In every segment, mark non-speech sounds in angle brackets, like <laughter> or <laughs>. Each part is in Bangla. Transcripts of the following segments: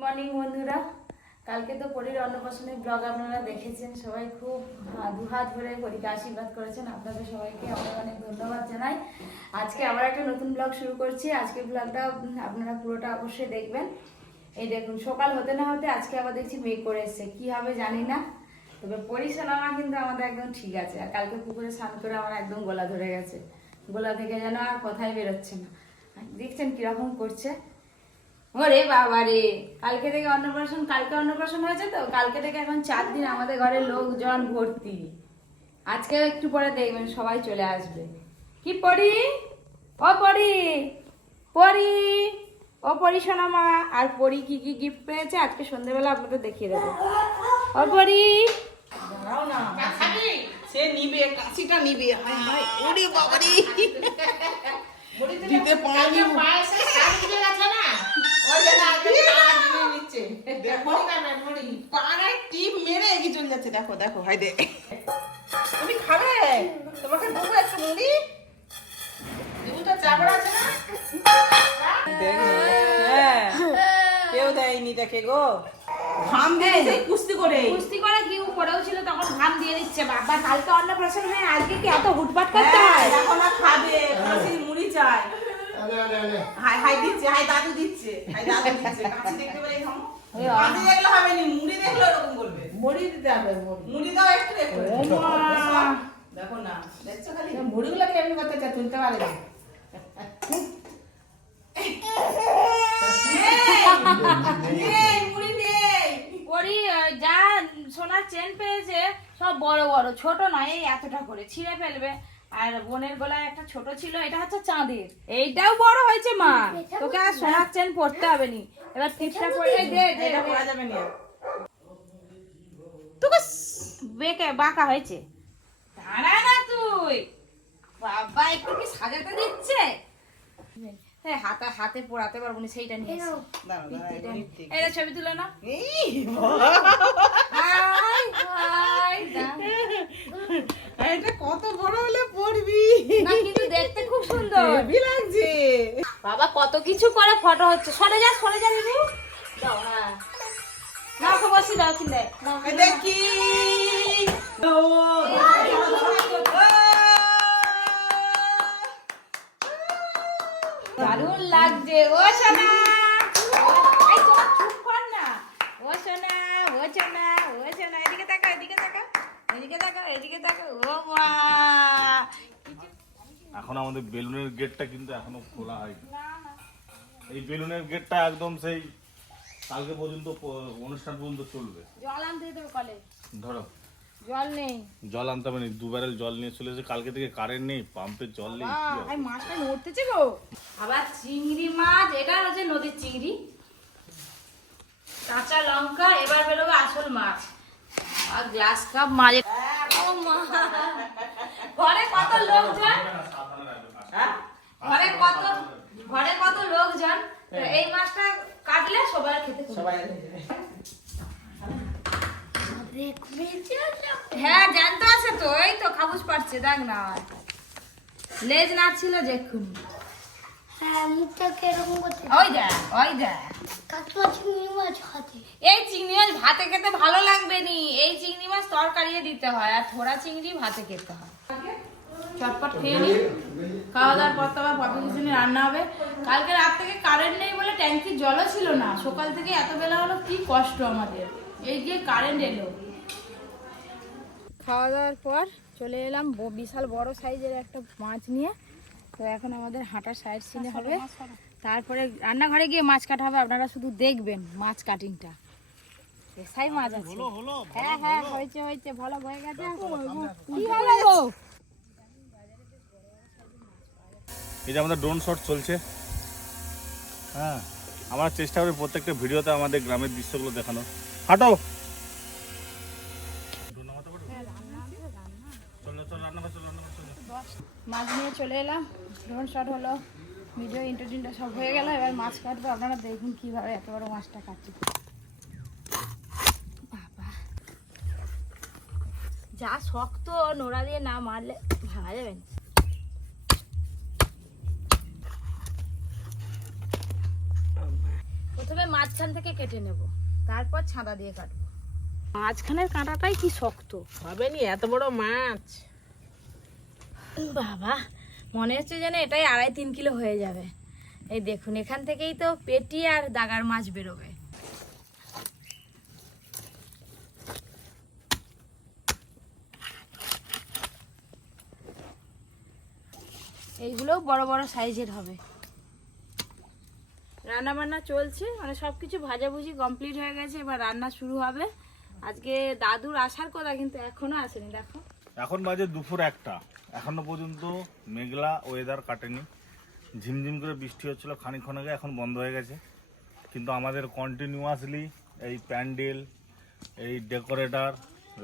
মর্নিং বন্ধুরা। কালকে তো পরীর অন্নপ্রাশনের ব্লগ আপনারা দেখেছেন। সবাই খুব দুহাত ভরে পরীকে আশীর্বাদ করেছেন। আপনাদের সবাইকে অনেক অনেক ধন্যবাদ জানাই। আজকে আবার একটা নতুন ব্লগ শুরু করছি। আজকে ব্লগটা আপনারা পুরোটা অবশ্যই দেখবেন। এই দেখুন, সকাল হতে না হতে আজকে আবার দেখছি মেয়ে করে এসছে। কী হবে জানি না। তবে পরিচালনা কিন্তু আমাদের একদম ঠিক আছে। আর কালকে পুকুরে স্নান করে আমার একদম গোলা ধরে গেছে। গোলা থেকে যেন আর কথাই বেরোচ্ছে না। দেখছেন কীরকম করছে। ওরে বাবা রে কালকে থেকে অন্নপ্রাশন কালকে অন্নপ্রাশন হয়েছে তো? কালকে থেকে এখন চার দিন আমাদের ঘরে লোকজন ভর্তি। আজকে একটু পরে দেখবেন সবাই চলে আসবে। কি পড়ি ও পড়ি পড়ি ও পড়ি সোনামা। আর পড়ি কি কি গিফট পেয়েছে? আজকে সন্ধ্যেবেলা আপনাদের দেখিয়ে দেবো। ও পড়ি সে নিবে কাশিটা নিবে। ওরে বাবারে। দিতে পারি টিপ মেরে এগিয়ে চলে যাচ্ছে দেখো দেখো হাই দে কেউ দেয়নি দেখে গো ঘাম দিয়ে কুস্তি করে কুস্তি করে কি পড়েও ছিল তখন ঘাম দিয়ে দিচ্ছে বাবা কালকে অন্নপ্রাশন হয়ে আজকে কি এত হুটপাট করতে হ্যাঁ, এখন খাবে মুড়ি চাই। হাই হাই দিচ্ছে হাই দাদু দিচ্ছে হাই দাদু দিচ্ছে। কাশি দেখতে পেলে খামো ওই দেখলে হবে নি মুড়ি দেখলে ওরকম করবে মুড়ি দিতে হবে মুড়ি। মুড়ি দাও একটু একটু দেখো না দেখছ খালি? মুড়িগুলো কেমনি করতে চা তুলতে পারে না। নেই মুড়ি নেই। করি আহ, যা সোনার চেন পেয়েছে সব বড় বড় ছোট নয় এই এতটা করে ছিঁড়ে ফেলবে। আর বোনের গলায় একটা ছোট ছিল এটা হচ্ছে চাঁদের। এইটাও বড় হয়েছে মা। তোকে আর সোনার চেন পড়তে হবে নি। এবার ঠিকঠাক করে দে এটা। করা যাবে না টুকুস বেকে বাঁকা হয়েছে। দাঁড়া না তুই। বাবা একটু কি সাজাতে দিচ্ছে? হ্যাঁ হাতে হাতে পড়াতে পারব না সেইটা নিয়ে। এটা ছবি তুলে না। এটা কত বড় হলে? পড়বি না কিন্তু দেখতে খুব সুন্দর। হেভি লাগছে। বাবা কত কিছু করে ফটো হচ্ছে। সরে যা সরে যা দিবু দাও হ্যাঁ। না তো বসি দাও কিনে। দেখি। দারুণ লাগছে। ও সোনা। চুপ কর না। ও সোনা ও সোনা। ও সোনা এদিকে তাকা এদিকে তাকা এদিকে তাকা এদিকে তাকা ও মা! এখন আমাদের বেলুনের গেটটা কিন্তু এখনও খোলা হয়নি। এই বেলুনের গেটটা একদম সেই কালকে পর্যন্ত অনুষ্ঠান পর্যন্ত চলবে। জল আনতে দেবে কলে। ধরো। জল নেই। জল আনতে হবে দু ব্যারেল জল নিয়ে চলে এসে কালকে থেকে কারেন্ট নেই পাম্পের জল নেই মাছটা নড়তেছে গো। আবার চিংড়ি মাছ এটা হচ্ছে নদীর চিংড়ি। কাঁচা লঙ্কা এবার বেরোবে আসল মাছ। আর গ্লাস কাপ মাঝে ও মা ঘরে কত লোকজন? ঘরে কত ঘরে কত লোকজন? এই মাছটা কাটলে সবাই খেতে সবাই হ্যাঁ জানতো আছে তো এই তো খাবুজ পারছে দেখ না। লেজ না ছিল যেক্ষুনি হ্যাঁ মুখটা কীরকম করতে ওই দেখ ওই দেখ। কাকিমা চিংড়ি মাছ হাতে এই চিংড়ি মাছ ভাতে খেতে ভালো লাগবে নি। এই চিংড়ি মাছ তরকারিয়ে দিতে হয় আর থোড়া চিংড়ি ভাতে খেতে হয়। চটপট খেয়ে নি। খাওয়া দাওয়ার পর তো আবার পথ কিচেনে রান্না হবে। কালকে রাত থেকে কারেন্ট নেই বলে ট্যাঙ্কির জলও ছিল না। সকাল থেকে এত বেলা হলো কি কষ্ট আমাদের। এই যে কারেন্ট এলো। খাওয়া দাওয়ার পর চলে এলাম বিশাল বড় সাইজের একটা মাছ নিয়ে। তো এখন আমাদের হাঁটার সাইড সিনে হবে। তারপরে রান্নাঘরে গিয়ে মাছ কাটা হবে আপনারা শুধু দেখবেন মাছ কাটিংটা সাই মাছ আছে। হ্যাঁ হ্যাঁ হয়েছে হয়েছে ভালো হয়ে গেছে। কি হলো গো? এই যে আমাদের ড্রোন শট চলছে। হ্যাঁ আমরা চেষ্টা করি প্রত্যেকটা ভিডিওতে আমাদের গ্রামের দৃশ্যগুলো দেখানো। হাঁটো। চলো। মাছ নিয়ে চলে এলাম। ড্রোন শট হলো ভিডিও ইন্টারটিনটা সব হয়ে গেল এবার মাছ কাটবো আপনারা দেখুন কীভাবে এত বড় মাছটা কাটছি। বাবা। যা শক্ত নোড়া দিয়ে না মারলে ভাঙা যাবে না। প্রথমে মাঝখান থেকে কেটে নেব তারপর ছাঁদা দিয়ে কাটবো। মাঝখানের কাঁটাটাই কি শক্ত? হবে নি এত বড় মাছ। বাবা। মনে হচ্ছে যেন এটাই আড়াই তিন কিলো হয়ে যাবে। এই দেখুন, এখান থেকেই তো পেটি আর দাগার মাছ বেরোবে। এইগুলোও বড় বড় সাইজের হবে। রান্না বান্না চলছে মানে সব কিছু ভাজাভুজি কমপ্লিট হয়ে গেছে, এবার রান্না শুরু হবে। আজকে দাদুর আসার কথা, কিন্তু এখনও আসেনি, দেখো। এখন বাজে দুপুর একটা। এখনও পর্যন্ত মেঘলা ওয়েদার কাটেনি। ঝিমঝিম করে বৃষ্টি হচ্ছিল খানিকক্ষণ আগে এখন বন্ধ হয়ে গেছে। কিন্তু আমাদের কন্টিনিউয়াসলি এই প্যান্ডেল এই ডেকোরেটর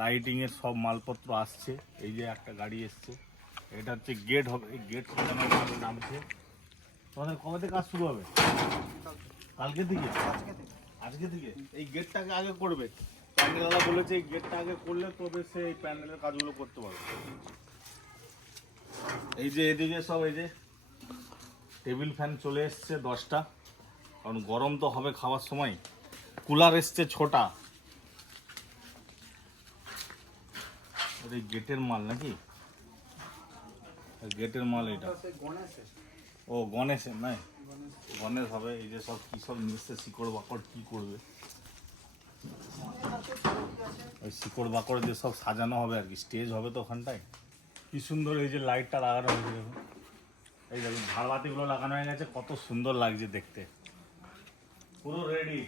লাইটিংয়ের সব মালপত্র আসছে। এই যে একটা গাড়ি এসছে। এটা হচ্ছে গেট হবে। এই গেট নামছে। তোমাদের কবে থেকে কাজ শুরু হবে? কালকে থেকে? আজকে থেকে। এই গেটটাকে আগে করবে। প্যান্ডেলওয়ালা বলেছে এই গেটটা আগে করলে তবে সে এই প্যান্ডেলের কাজগুলো করতে পারবে। এই যে এদিকে সব, এই যে টেবিল ফ্যান চলে এসছে দশটা। কারণ গরম তো হবে খাওয়ার সময়। কুলার এসছে ছটা। গেটের মাল নাকি? গেটের মাল এটা ও, গণেশের নাই গণেশ হবে, এই যে সব কি সব মিশছে শিকড় বাকড় কি করবে? ওই শিকড় বাকড় দিয়ে সব সাজানো হবে আর কি, স্টেজ হবে তো ওখানটায়। কি সুন্দর এই যে লাইটটা লাগানো হয়েছে দেখুন। এই দেখুন ঝাড়বাতিগুলো লাগানো হয়ে গেছে, কত সুন্দর লাগছে দেখতে। পুরো রেডি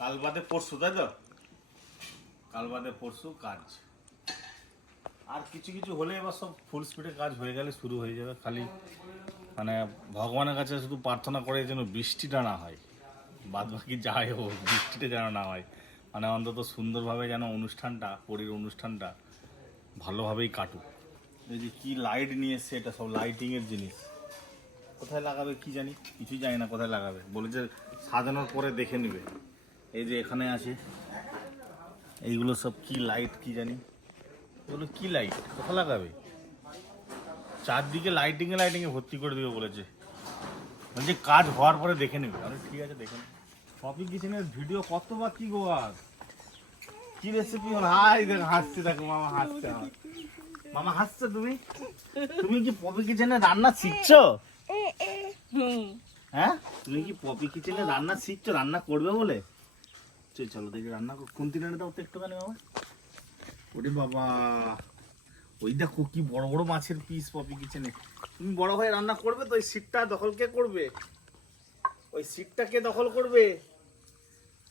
কাল বাদে পরশু, তাই তো? কাল বাদে পরশু কাজ। আর কিছু কিছু হলে এবার সব ফুল স্পিডে কাজ হয়ে গেলে শুরু হয়ে যাবে, খালি মানে ভগবানের কাছে শুধু প্রার্থনা করে যেন বৃষ্টিটা না হয়। বাদ বাকি যাই হোক, বৃষ্টিটা যেন না হয়। মানে অন্তত সুন্দরভাবে যেন অনুষ্ঠানটা, পরীর অনুষ্ঠানটা ভালোভাবেই কাটুক। এই যে কী লাইট নিয়ে এসছে এটা সব লাইটিংয়ের জিনিস। কোথায় লাগাবে কি জানি? কিছুই জানি না কোথায় লাগাবে। বলেছে সাজানোর পরে দেখে নেবে। এই যে এখানে আছে। এইগুলো সব কি লাইট কি জানি? এগুলো কি লাইট কোথায় লাগাবে? চারদিকে লাইটিংয়ে লাইটিংয়ে ভর্তি করে দেবে বলেছে। বলছে কাজ হওয়ার পরে দেখে নেবে। আরে ঠিক আছে, দেখে নেবে পপি কিচেনের ভিডিও কত বা কি গো আর কি রেসিপি হাই, দেখ, হাসছে, দেখো, মামা হাসছে আমার। মামা হাসছো তুমি? তুমি কি পপি কিচেনে রান্না শিখছো? হ্যাঁ? তুমি কি পপি কিচেনে রান্না শিখছো? রান্না করবে বলে? চল, চলো, দেখি রান্না কোন তিনে দাও তো একটুখানি, মামা। ওরে বাবা। ওই দেখো, কি বড় বড় মাছের পিস পপি কিচেনে। তুমি বড় হয়ে রান্না করবে তো, ওই সিটটা দখল কে করবে? ওই সিটটা কে দখল করবে?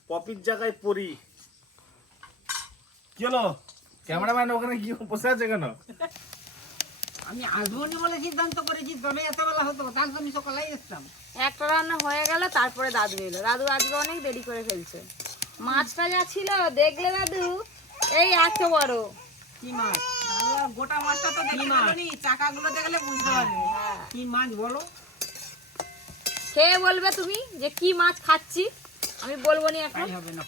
পপির জায়গায় পরি। কি হলো? ক্যামেরাম্যান ওখানে কি বসে আছে কেন? আমি আসব নি বলে সিদ্ধান্ত করেছি তবে এত বেলা হতো তার জন্য সকালেই একটা রান্না হয়ে গেল তারপরে দাদু এলো। দাদু আজকে অনেক দেরি করে ফেলছে। মাছটা যা ছিল দেখলে দাদু? এই এত বড়। কি মাছ? গোটা মাছটা তো দেখতে পারোনি চাকাগুলো দেখলে বুঝতে পারবে। কি মাছ বলো? খেয়ে বলবে তুমি যে কি মাছ খাচ্ছি? আমি বলব নি এখন। হবে না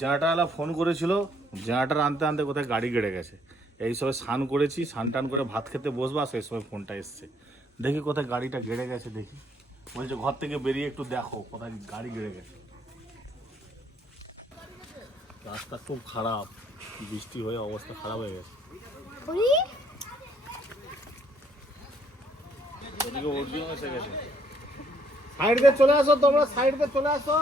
জাঁটাওয়ালা ফোন করেছিল জাঁটার আনতে আনতে কোথায় গাড়ি গেড়ে গেছে। এই সময় স্নান করেছি স্নান টান করে ভাত খেতে বসবা সেই সময় ফোনটা এসছে। দেখি কোথায় গাড়িটা গেড়ে গেছে দেখি। বলছে ঘর থেকে বেরিয়ে একটু দেখো কোথায় গাড়ি গেড়ে গেছে। রাস্তা খুব খারাপ বৃষ্টি হয়ে অবস্থা খারাপ হয়ে গেছে। ওদিকে অর্জুন এসে গেছে। সাইড দিয়ে চলে আসো তোমরা সাইড দিয়ে চলে আসো।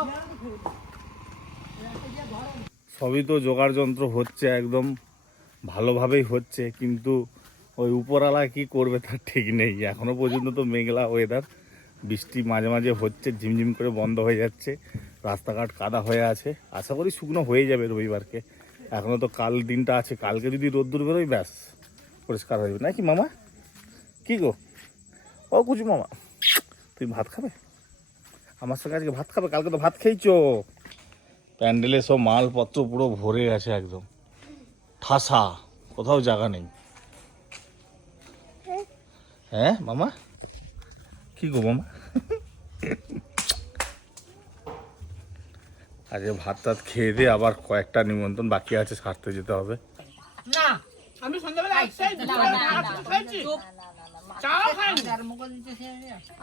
সবই তো জোগাড় যন্ত্র হচ্ছে, একদম ভালোভাবেই হচ্ছে, কিন্তু ওই উপরওয়ালা কি করবে তার ঠিক নেই। এখনও পর্যন্ত তো মেঘলা ওয়েদার বৃষ্টি মাঝে মাঝে হচ্ছে, ঝিমঝিম করে বন্ধ হয়ে যাচ্ছে, রাস্তাঘাট কাদা হয়ে আছে। আশা করি শুকনো হয়ে যাবে রবিবারকে। এখনও তো কাল দিনটা আছে, কালকে যদি রোদ্দুর বেরোয়, ব্যাস, পরিষ্কার হয়ে যাবে। নাকি মামা? কি গো? ও কুচু মামা, তুই ভাত খাবে? আমার সঙ্গে আজকে ভাত খাবে? কালকে তো ভাত খেয়েছো প্যান্ডেলে সব মালপত্র পুরো ভরে গেছে একদম। ঠাসা কোথাও জায়গা নেই। হ্যাঁ মামা? কি গো মামা? আজকে ভাত টাত খেয়ে দিয়ে আবার কয়েকটা নিমন্ত্রণ বাকি আছে সারতে যেতে হবে। না আমি সন্ধ্যাবেলা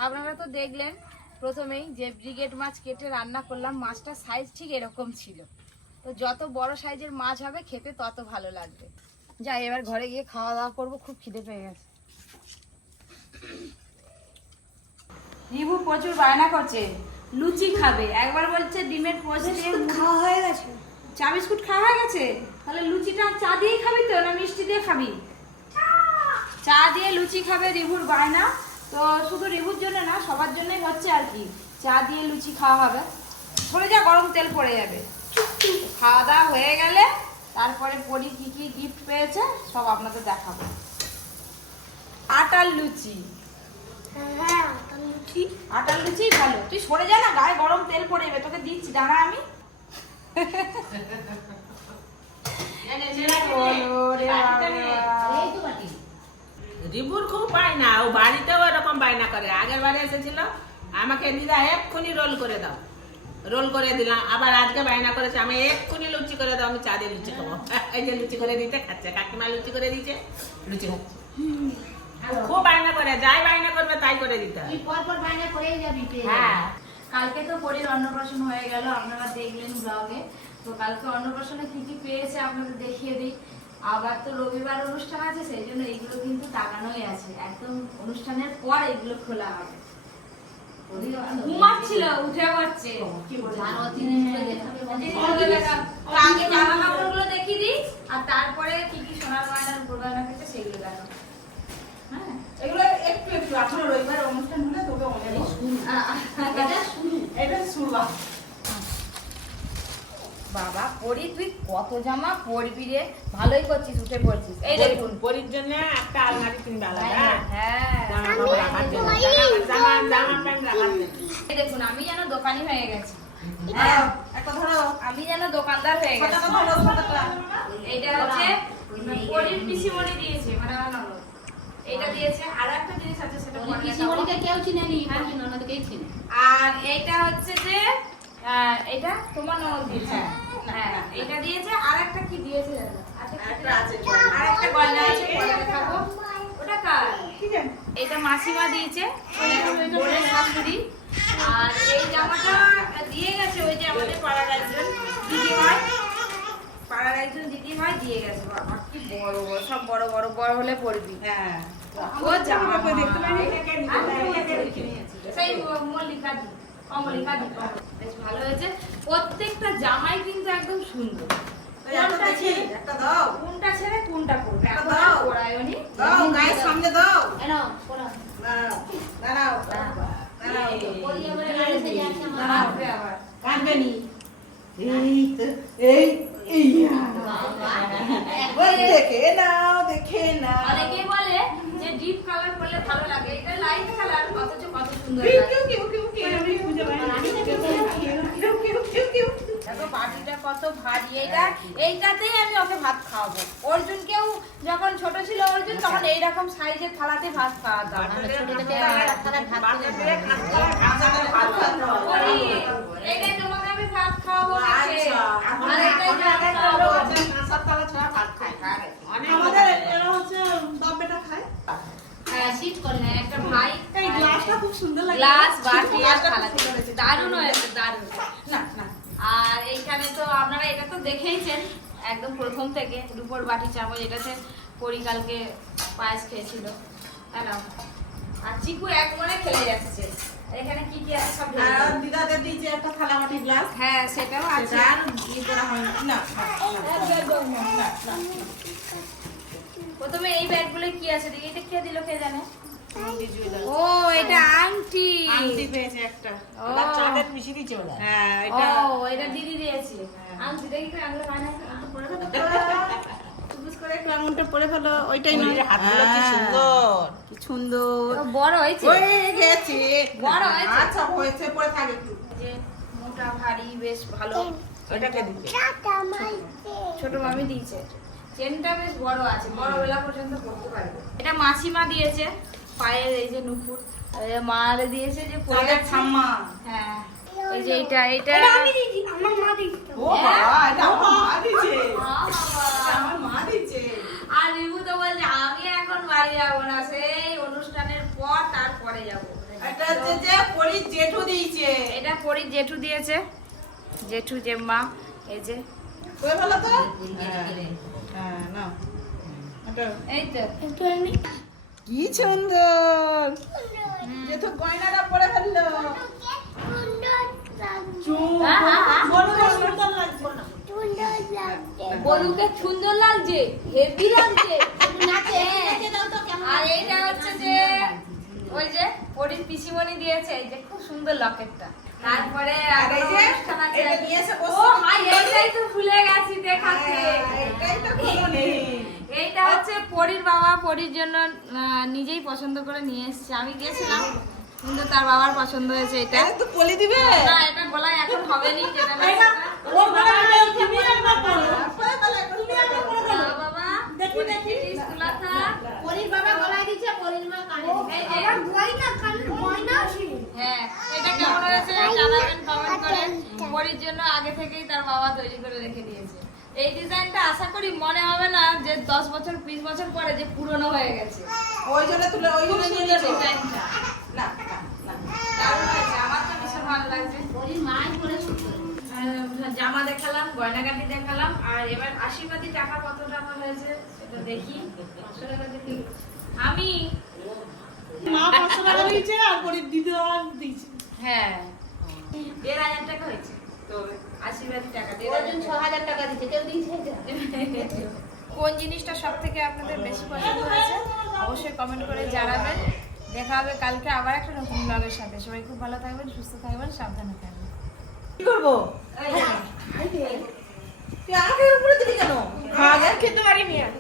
আপনারা তো দেখলেন প্রথমেই যে ব্রিগেড মাছ কেটে রান্না করলাম মাছটার সাইজ ঠিক এরকম ছিল। তো যত বড় সাইজের মাছ হবে খেতে তত ভালো লাগবে। যাই এবার ঘরে গিয়ে খাওয়া দাওয়া করব খুব খিদে পেয়ে গেছে। রিভু প্রচুর বায়না করছে। লুচি খাবে। একবার বলছে ডিমের দিয়ে খাওয়া হয়ে গেছে। চা বিস্কুট খাওয়া হয়ে গেছে? তাহলে লুচিটা চা দিয়েই খাবি তো না মিষ্টি দিয়ে খাবি? চা দিয়ে লুচি খাবে রিভুর বায়না। তো শুধু রিভুর জন্য না সবার জন্যই হচ্ছে আর কি। চা দিয়ে লুচি খাওয়া হবে। সরে যা গরম তেল পড়ে যাবে। খাওয়া দাওয়া হয়ে গেলে তারপরে পরি কি কি গিফট পেয়েছে সব আপনাদের দেখাবো। আটার লুচি। হ্যাঁ লুচি। আটার লুচি ভালো। তুই সরে যা না গায়ে গরম তেল পড়ে যাবে তোকে দিচ্ছি দাঁড়া আমি। বলো রে বাবা। রিবুর খুব বায়না ও বাড়িতেও এরকম বায়না করে। আগের বারে এসেছিল আমাকে দিদা এক্ষুনি রোল করে দাও। রোল করে দিলাম আবার আজকে বায়না করেছে আমি এক্ষুনি লুচি করে দাও আমি চা দিয়ে লুচি খাব। <laughs> এই যে লুচি করে দিতে খাচ্ছে। কাকিমা লুচি করে দিচ্ছে লুচি খাচ্ছে। খুব বায়না করে যাই বায়না করবে তাই করে দিতে হবে হ্যাঁ। কালকে তো পরীর অন্নপ্রাশন হয়ে গেল আপনারা দেখলেন ব্লগে তো কালকে অন্নপ্রাশনে কি কি পেয়েছে আপনাদের দেখিয়ে দিই। আবার তো রবিবার অনুষ্ঠান আছে সেই জন্য এইগুলো কিন্তু টাঙানোই আছে। একদম অনুষ্ঠানের পর এগুলো খোলা হবে। ঘুমাচ্ছিল উঠে পড়ছে। জিনিসগুলো দেখাও। তো আগে জামা কাপড়গুলো দেখিয়ে দিই আর তারপরে কি কি সোনার গয়নার গয়না পেয়েছে সেগুলো দেখাও হ্যাঁ? এগুলো একটু একটু এখনও রবিবার অনুষ্ঠান হলে তোকে মনে এটা শুরু। বাবা পরি তুই কত জামা পরবি রে? ভালোই করছিস উঠে পড়ছিস। এই দেখুন পরির জন্য একটা আলমারি কিনবে আলাদা হ্যাঁ? রাখার এই দেখুন আমি যেন দোকানি হয়ে গেছি। হ্যাঁ একটা ধরো। আমি যেন দোকানদার হয়ে গেছি। এইটা হচ্ছে পরির পিসিমণি দিয়েছে মানে এইটা দিয়েছে আর একটা জিনিস আছে সেটা পরে দেখাবো। কেউ চিনে নি পরি ননদকেই চিনে। আর এইটা হচ্ছে যে এটা তোমার ননদ দিয়েছে। হ্যাঁ। এটা দিয়েছে আর একটা কি দিয়েছে আর একটা গয়না আছে দেখাবো। ওটা কার? এটা মাসিমা দিয়েছে মানে বোনের শাশুড়ি। আর এই জামাটা দিয়ে গেছে ওই যে আমাদের পাড়ার একজন দিদি হয় পাড়ার একজন দিদি হয় দিয়ে গেছে বাবা কি বড় বড় সব বড় বড় বড় হলে পড়বি হ্যাঁ। ও জামা। দেখতে পাইনি। সেই মল্লিকা দি কমলিকা দি বেশ ভালো হয়েছে। প্রত্যেকটা জামাই কিন্তু একদম সুন্দর। কোনটা ছেড়ে কোনটা ছেড়ে কোনটা করবে এখন আর পড়ায়নি দাও গায়ের সামনে দাও। এনো পড়া দাঁড়াও দাঁড়াও। দাঁড়াও। পরি এবারে গাড়ি সেজে দাঁড়াবে আবার। কাঁদবে নি। এই তো এই এই ওই দেখে নাও দেখে নাও। অনেকেই বলে যে ডিপ কালার করলে ভালো লাগে। এটা লাইট কালার অথচ কত সুন্দর লাগে। কিউ কিউ কিউ কিউ আমি খুঁজে পাই না কিউ কিউ কিউ কিউ কিউ দেখো বাটিটা কত ভারী। এইটা এইটাতেই আমি ওকে ভাত খাওয়াবো। অর্জুনকেও যখন ছোট ছিল অর্জুন তখন এইরকম সাইজের থালাতে ভাত খাওয়াতাম ছোট থেকে রাস্তায় ভাত খেতে বলি, এইটাই তোমাকে আমি ভাত খাওয়াবো আচ্ছা। আর এইটাই ভাত খাওয়াবো। আমাদের এরা হচ্ছে বাপেটা খায় হ্যাঁ, করে নেয়। একটা ভাই এই গ্লাসটা খুব সুন্দর লাগে। গ্লাস বাটি আর থালা দারুণ হয়েছে দারুণ। না না। আর এইখানে তো আপনারা এটা তো দেখেইছেন একদম প্রথম থেকে রূপোর বাটি চামচ এটাতে পায়েস খেয়েছিল। তাই না? আর চিকু এক মনে খেলে যাচ্ছে। এখানে কি কি আছে সব আর দিদাদের দিয়েছে একটা থালা মাটি গ্লাস হ্যাঁ সেটাও আছে। আর করা হয়নি না। প্রথমে এই ব্যাগগুলো কি আছে দেখি? এটা কে দিল কে জানে? ও এটা আংটি আংটি পেয়েছে একটা। ও। এবার চাঁদের ওরা। হ্যাঁ ও এটা এটা দিদি দিয়েছে। আংটি দেখি তো আংটি হয় না আংটি পরে ফেলো। টুকুস করে একটু আঙুলটা পরে ফেলো ওইটাই না হাতগুলো কি সুন্দর। কি সুন্দর। বড় হয়েছে? হয়ে গেছে। বড় হয়েছে? আচ্ছা হয়েছে পরে থাক একটু। যে মোটা ভারী বেশ ভালো। ওইটাকে দিচ্ছে ছোট মামি দিয়েছে। চেনটা বেশ বড় আছে। বড় বেলা পর্যন্ত পড়তে পারবে। এটা মাসিমা দিয়েছে। পায়ের এই যে নুপুর মারে দিয়েছে যে পরে ঠাম্মা। হ্যাঁ এই যে এটা এটা আমি দিদি আমার মা দিদি ও বাবা এটা আমার মা দিছে আমার মা দিছে আর রিভু তো বলছে আমি এখন বাড়ি যাব না সেই অনুষ্ঠানের পর তারপরে যাব। এটা হচ্ছে যে পরির জেঠু দিয়েছে। এটা পরি জেঠু দিয়েছে। জেঠু জেম্মা এই যে। কই ভালো তো? হ্যাঁ। না এটা এই তো। একটু আমি কি সুন্দর গয়নাটা পরে ফেলল। সুন্দর লাগছে হ্যাঁ, হ্যাঁ, হ্যাঁ। বলুকে সুন্দর লাগছে। হেভি লাগছে। নাচে নাচে দাও তো কেমন আর এইটা হচ্ছে যে ওই যে পরির পিসিমণি দিয়েছে যে খুব সুন্দর লকেটটা। তারপরে আর এই যে। এটা ও এইটাই তো ভুলে গেছি দেখাতে এটাই তো এইটা হচ্ছে পরির বাবা পরির জন্য আহ, নিজেই পছন্দ করে নিয়ে এসেছে। আমি গেছিলাম কিন্তু তার বাবার পছন্দ হয়েছে এটা। এটা তো পলি দিবে। না এটা গলায় এখন হবে নি যেটা বাবা করো করে দেখি দেখি। তুলা থাক পরির বাবা গলায় দিচ্ছে পরির মা কানে এই যে আমার গয়না কানের গয়না আছে হ্যাঁ এটা কেমন হয়েছে? জানাবেন কমেন্ট করে পরির জন্য আগে থেকেই তার বাবা তৈরি করে রেখে দিয়েছে। এই ডিজাইনটা আশা করি মনে হবে না যে দশ বছর বিশ বছর পরে যে পুরনো হয়ে গেছে। ওই জন্য তুলে ওই জন্য নিয়ে ডিজাইনটা। না না না আমার তো ভীষণ ভালো লাগছে। পরির মাই আহ, জামা দেখালাম গয়নাগাটি দেখালাম আর এবার আশীর্বাদী টাকা কত টাকা হয়েছে সেটা দেখি। পাঁচশো টাকা দেখি আমি মা পাঁচশো টাকা দিয়েছে আর পরে দিদি দিয়েছে। হ্যাঁ দেড় হাজার টাকা হয়েছে। তো আশীর্বাদী টাকা দেড় হাজার ছ হাজার টাকা দিচ্ছে কেউ দিচ্ছে কোন জিনিসটা সব থেকে আপনাদের বেশি পছন্দ হয়েছে অবশ্যই কমেন্ট করে জানাবেন। দেখা হবে কালকে আবার একটা নতুন ব্লগের সাথে। সবাই খুব ভালো থাকবেন সুস্থ থাকবেন সাবধানে থাকবেন। কি করব? তুই আমাকে উপরে দিলি কেন? খেতে পারিনি আর।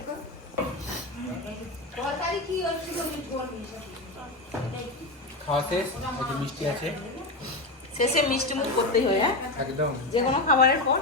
তরকারি খাওয়া শেষ একটু মিষ্টি আছে। শেষে মিষ্টি মুখ করতেই হয় হ্যাঁ? একদম। যে কোনো খাবারের পর।